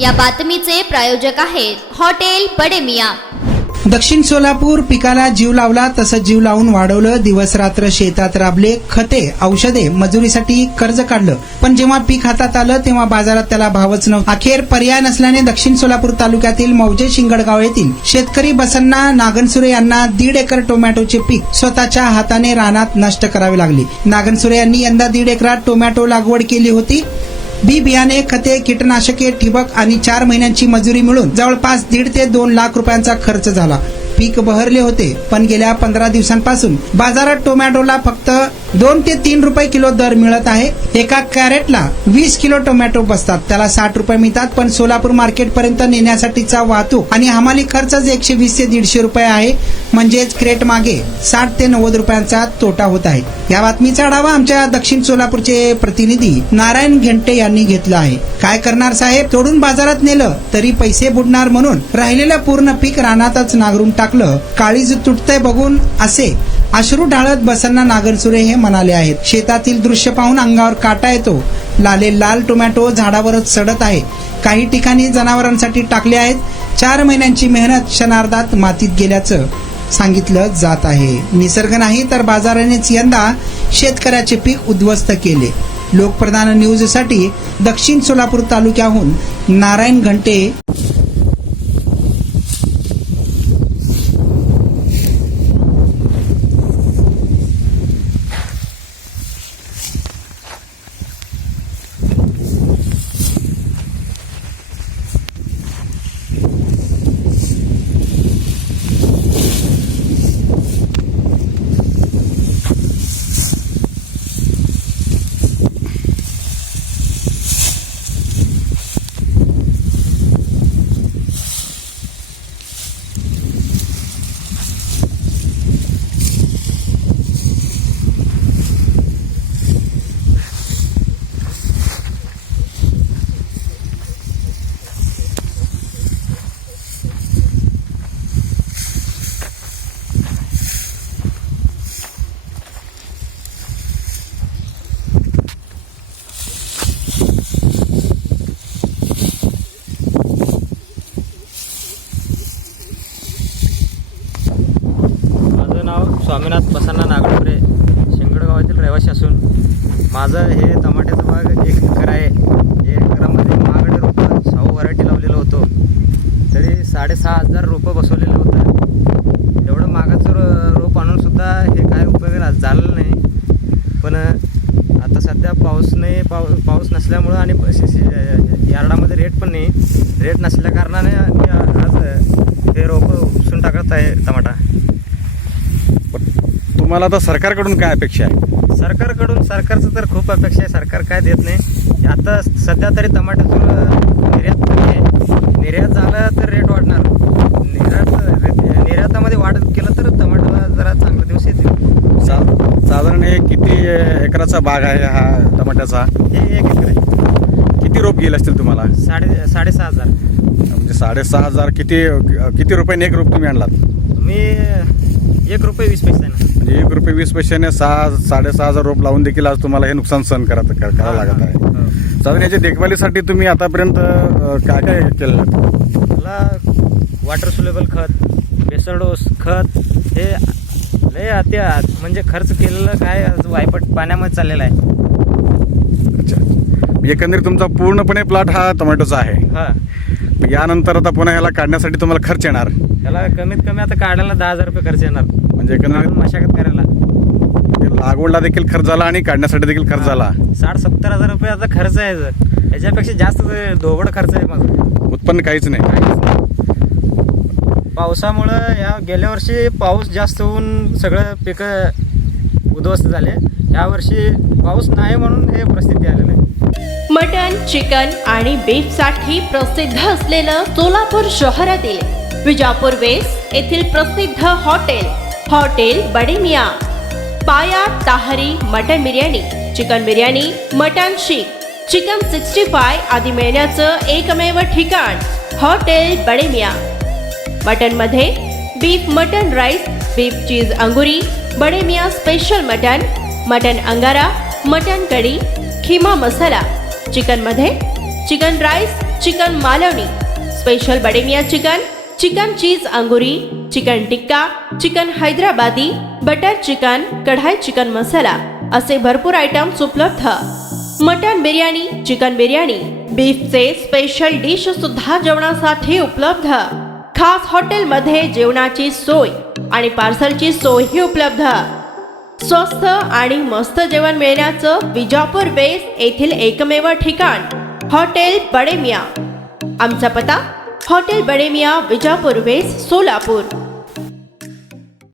या बातमीचे प्रायोजक आहेत हॉटेल बडे मियां। दक्षिण सोलापूर पिकाला जीव लावला तसं जीव लावून वाढवलं। दिवस रात्र शेतात राबले, खते औषधे मजुरीसाठी कर्ज काढलं, पण जेव्हा पीक हातात आलं तेव्हा बाजारात त्याला भावच नव्हता। अखेर पर्याय नसल्याने दक्षिण सोलापूर तालुक्यातील मौजे शिंगडगाव येथील शेतकरी बसन्ना नागनसुरे यांना 1.5 एकर टोमॅटोचे पीक स्वतःच्या हाताने रानात नष्ट करावे लागले। नागनसुरे यांनी यंदा 1.5 एकरात टोमॅटो लागवड केली होती। बी बियाणे, खते, कीटकनाशके, ठिबक आणि 4 महिन्यांची मजुरी मिळून जवळपास 1.5 ते 2 लाख रुपयांचा खर्च झाला। पीक बहरले होते, पण गेल्या 15 दिवसांपासून बाजारात टोमॅटोला फक्त 2 ते 3 रुपये किलो दर मिळत आहे। एका कॅरेटला 20 किलो टोमॅटो बसतात, त्याला 60 रुपये मिळतात, पण सोलापूर मार्केट पर्यंत नेण्यासाठीचा वाहतूक आणि हमाली खर्चच 120 ते 150 रुपये आहे। म्हणजेच क्रेट मागे 60 ते 90 रुपयांचा तोटा होत आहे। या बातमीचा आढावा आमच्या दक्षिण सोलापूरचे प्रतिनिधी नारायण घेंटे यांनी घेतला आहे। काय करणार साहेब, तोडून बाजारात नेलं तरी पैसे बुडणार म्हणून राहिलेलं पूर्ण पीक रानातच नांगरून टाकलं। काळीज तुटतंय बघून असे अश्रू ढाळत बसन्ना नागनसुरे हे म्हणाले आहेत। शेतातील दृश्य पाहून अंगावर काटा येतो। लाले लाल टोमॅटो झाडावरच सडत आहे। काही ठिकाणी जनावरांसाठी टाकले आहेत। 4 महिन्यांची मेहनत क्षणार्धात मातीत गेल्याचं सांगितलं जात आहे। निसर्ग नाही तर बाजारानेच यंदा शेतकऱ्याचे पीक उद्ध्वस्त केले। लोकप्रधान न्यूज साठी दक्षिण सोलापूर तालुक्याहून नारायण घंटे। स्वामीनाथ बसन्ना नागनसुरे शिंगडगावातील रहिवासी असून माझं हे टमाट्याचं बाग 1 एकर आहे। 1 एकरामध्ये महागडे रोपं 6 व्हरायटी लावलेलं होतं, तरी 6,500 रोपं बसवलेलं होतं। एवढं महागाचं रोप आणून सुद्धा हे काय उपयोग झालं नाही। पण आता सध्या पाऊस नाही, पाऊस नसल्यामुळं आणि यार्डामध्ये रेट पण नाही, रेट नसल्या कारणाने मी आज हे रोपं उपसून टाकत आहे टमाटा। तुम्हाला आता सरकारकडून काय अपेक्षा आहे? सरकारचं तर खूप अपेक्षा आहे। सरकार काय देत नाही। आता सध्या तरी टमाट्याचं निर्यात कमी आहे। निर्यात झालं तर रेट वाढणार। निर्यातामध्ये वाढ केलं तर टमाट्याला जरा चांगले दिवस येतील। साधारण हे किती एकराचा बाग आहे हा टमाट्याचा? हे 1 एकर आहे। किती रोप गेले असतील तुम्हाला? 6,500 म्हणजे 6,500 किती रुपयाने 1 रोप तुम्ही आणलात? मी 1 रुपये 20 पैसे ना, म्हणजे 1 रुपये 20 पैशाने 6,500 रोप लावून देखील आज तुम्हाला हे नुकसान सहन करावं लागत आहे। साधारण याच्या देखभालीसाठी तुम्ही आतापर्यंत काय काय केलं? मला वॉटर सोल्युबल खत, बेसल डोस खत हे लय म्हणजे खर्च केलेलं काय वायपट पाण्यामध्ये चाललेला आहे। अच्छा, एकंदरीत तुमचा पूर्णपणे प्लॉट हा टोमॅटोचा आहे। हां, यानंतर आता पुन्हा ह्याला काढण्यासाठी तुम्हाला खर्च येणार? ह्याला कमीत कमी आता काढायला 10,000 रुपये खर्च येणार। म्हणजे एकंदरीत मशागत करायला लागवडला देखील खर्च झाला आणि काढण्यासाठी देखील खर्च झाला। 60-70 हजार रुपये आता खर्च आहे। याच्यापेक्षा जास्त दोबड खर्च आहे माझा। उत्पन्न काहीच नाही। पावसामुळं गेल्या वर्षी पाऊस जास्त होऊन सगळं पिकं उद्ध्वस्त झाले। यावर्षी पाऊस नाही म्हणून हे परिस्थिती आलेली आहे। मटन, चिकन आणि बीफ साठी प्रसिद्ध असलेलं सोलापूर शहरातील विजापूर वेस्ट येथील प्रसिद्ध hotel Bade Miyan. Paya tahri mutton biryani, chicken biryani, mutton seekh, chicken 65 आदी मिळण्याचं एकमेव ठिकाण हॉटेल बडे मियां। मटन मध्ये beef mutton rice, beef cheese angoori, Bade Miyan special mutton, mutton angara, mutton kadhi, keema masala. Chicken मध्ये chicken rice, chicken Malvani, special Bademiya chicken, chicken cheese angoori, chicken tikka, chicken Hyderabadi, butter chicken, kadhai chicken masala असे भरपूर आयटम्स उपलब्ध. मटन बिर्याणी, चिकन बिर्याणी, बीफचे स्पेशल डिश सुद्धा जेवणासाठी उपलब्ध. खास हॉटेलमध्ये जेवणाची सोय आणि पार्सलची सोयही उपलब्ध. स्वस्त आणि मस्त जेवण मिळण्याचं विजापूर वेस्ट येथील एकमेव ठिकाण हॉटेल बडेमिया. आमचा पत्ता हॉटेल बडेमिया, विजापूर वेस्ट, सोलापूर.